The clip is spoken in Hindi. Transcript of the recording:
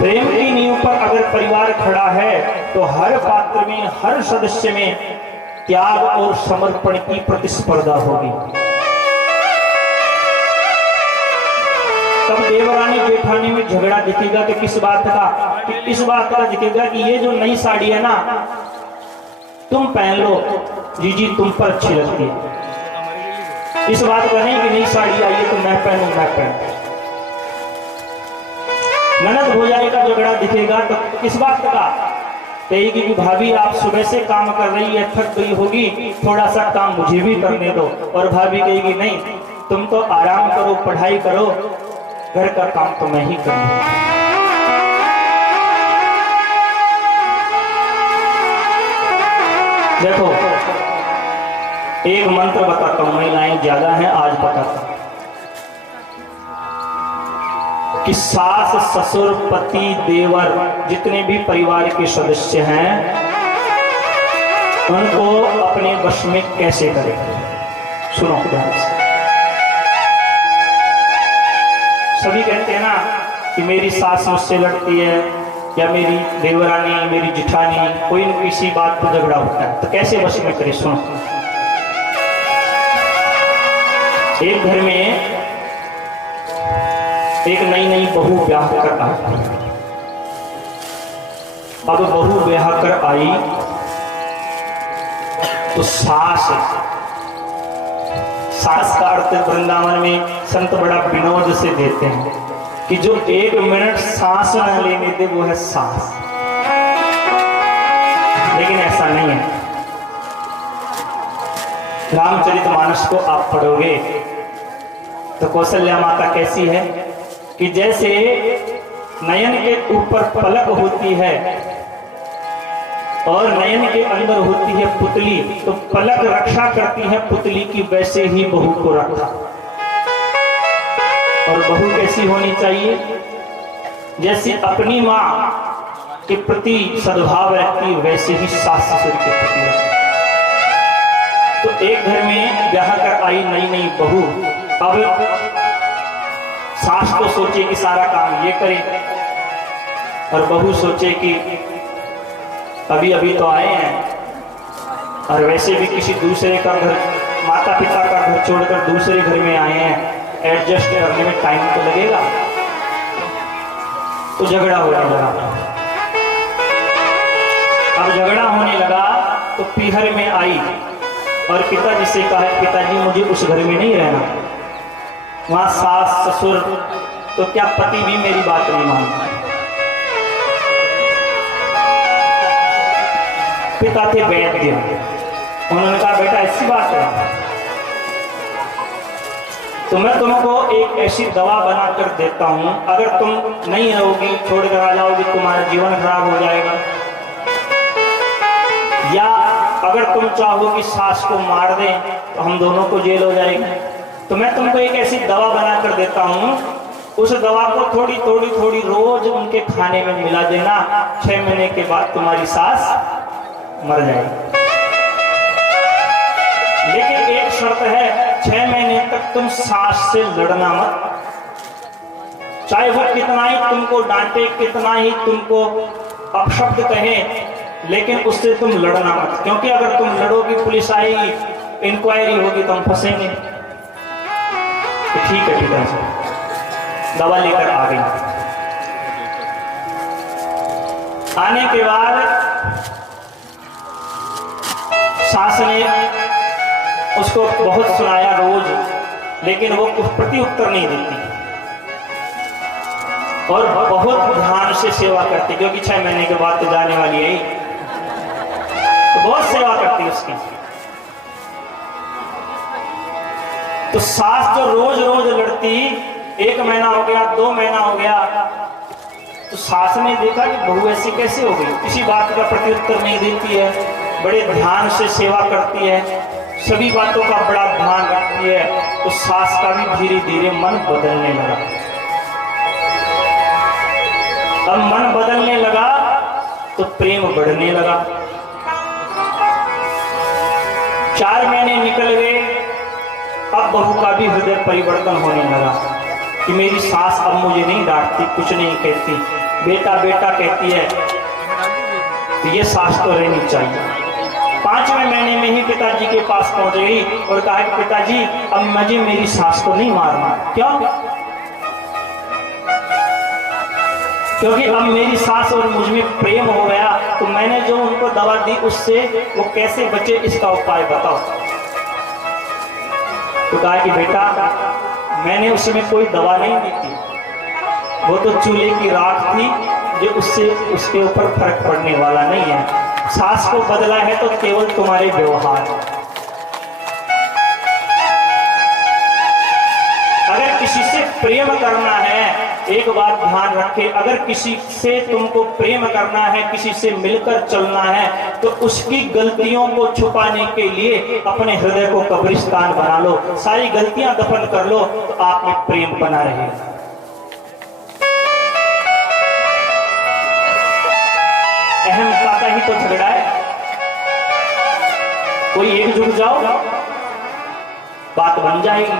प्रेम की नींव पर अगर परिवार खड़ा है तो हर पात्र में, हर सदस्य में त्याग और समर्पण की प्रतिस्पर्धा होगी। तब देवरानी जेठानी में झगड़ा दिखेगा कि किस बात का, कि इस बात का दिखेगा कि ये जो नई साड़ी है ना, तुम पहन लो जी जी, तुम पर अच्छी लगती है। इस बात का नहीं कि नई साड़ी आई है तो मैं पहनूं, मैं पहनूं। ननद भौजाई का झगड़ा दिखेगा तो किस बात का, कहेगी कि भाभी आप सुबह से काम कर रही है, थक गई होगी, थोड़ा सा काम मुझे भी करने दो। और भाभी कहेगी नहीं, तुम तो आराम करो, पढ़ाई करो, घर का काम तो मैं ही करूंगा। देखो एक मंत्र बताता हूं, महिलाएं ज्यादा हैं आज बताता हूं कि सास ससुर पति देवर जितने भी परिवार के सदस्य हैं उनको अपने वश में कैसे करें। सुनो ध्यान से। सभी कहते हैं ना कि मेरी सास मुझसे लड़ती है, या मेरी देवरानी, मेरी जिठानी, कोई न किसी बात पर झगड़ा होता है, तो कैसे वश में करें। सुनो, एक घर में एक नई नई बहू ब्याह कर आई। अब बहू ब्याह कर आई तो सास का अर्थ वृंदावन में संत बड़ा विनोद से देते हैं कि जो 1 मिनट सांस न लेने दे वो है सास। लेकिन ऐसा नहीं है। रामचरितमानस को आप पढ़ोगे तो कौशल्या माता कैसी है कि जैसे नयन के ऊपर पलक होती है और नयन के अंदर होती है पुतली, तो पलक रक्षा करती है पुतली की, वैसे ही बहू को रखा। और बहू कैसी होनी चाहिए, जैसे अपनी मां के प्रति सद्भाव रखती वैसे ही सास ससुर के प्रति रखती। तो एक घर में ब्याह कर आई नई नई बहू, अब सास तो सोचे कि सारा काम ये करे और बहू सोचे कि अभी अभी तो आए हैं और वैसे भी किसी दूसरे का घर, माता पिता का घर छोड़कर दूसरे घर में आए हैं, एडजस्ट करने में टाइम तो लगेगा। तो झगड़ा होने लगा। अब झगड़ा होने लगा तो पीहर में आई और पिताजी से कहा, पिताजी मुझे उस घर में नहीं रहना, वहां सास ससुर, तो क्या पति भी मेरी बात नहीं मानता। पिता थे वैद्य, उन्होंने कहा बेटा ऐसी बात है तो मैं तुमको एक ऐसी दवा बनाकर देता हूं, अगर तुम नहीं रहोगी, छोड़कर आ जाओगी, तुम्हारा जीवन खराब हो जाएगा, या अगर तुम चाहो कि सास को मार दें तो हम दोनों को जेल हो जाएगी। तो मैं तुमको एक ऐसी दवा बनाकर देता हूं, उस दवा को थोड़ी थोड़ी थोड़ी रोज उनके खाने में मिला देना, 6 महीने के बाद तुम्हारी सास मर जाएगी। लेकिन एक शर्त है, 6 महीने तक तुम सास से लड़ना मत, चाहे वो कितना ही तुमको डांटे, कितना ही तुमको अपशब्द कहे, लेकिन उससे तुम लड़ना मत, क्योंकि अगर तुम लड़ोगी, पुलिस आएगी, इंक्वायरी होगी तो हम फंसेंगे। तो ठीक है दवा लेकर आ गई। आने के बाद सास ने उसको बहुत सुनाया रोज, लेकिन वो कुछ प्रति उत्तर नहीं देती और बहुत ध्यान से सेवा करती, क्योंकि 6 महीने के बाद तो जाने वाली है, तो बहुत सेवा करती उसकी। तो सास जो रोज रोज लड़ती, 1 महीना हो गया, 2 महीना हो गया, तो सास ने देखा कि बहू ऐसी कैसे हो गई, किसी बात का प्रत्युत्तर नहीं देती है, बड़े ध्यान से सेवा करती है, सभी बातों का बड़ा ध्यान रखती है। तो सास का भी धीरे धीरे मन बदलने लगा। अब मन बदलने लगा तो प्रेम बढ़ने लगा। 4 महीने निकल गए, अब बहू का भी हृदय परिवर्तन होने लगा कि मेरी सास अब मुझे नहीं डांटती, कुछ नहीं कहती, बेटा बेटा कहती है, तो ये सास तो रहनी चाहिए। 5वें महीने में ही पिताजी के पास पहुंच गई और कहा कि पिताजी अब मुझे मेरी सास को नहीं मारना। क्यों? क्योंकि अब मेरी सास और मुझ में प्रेम हो गया, तो मैंने जो उनको दवा दी उससे वो कैसे बचे, इसका उपाय बताओ। तो कहा कि बेटा मैंने उसमें कोई दवा नहीं दी थी, वो तो चूल्हे की राख थी, जो उससे उसके ऊपर फर्क पड़ने वाला नहीं है। सास को बदला है तो केवल तुम्हारे व्यवहार। अगर किसी से प्रेम करना है, एक बात ध्यान रखे, अगर किसी से तुमको प्रेम करना है, किसी से मिलकर चलना है, तो उसकी गलतियों को छुपाने के लिए अपने हृदय को कब्रिस्तान बना लो, सारी गलतियां दफन कर लो, तो आप में प्रेम बना रहेगा। अहंता का ही तो झगड़ा है। कोई एकजुट जाओ, बात बन जाएगी।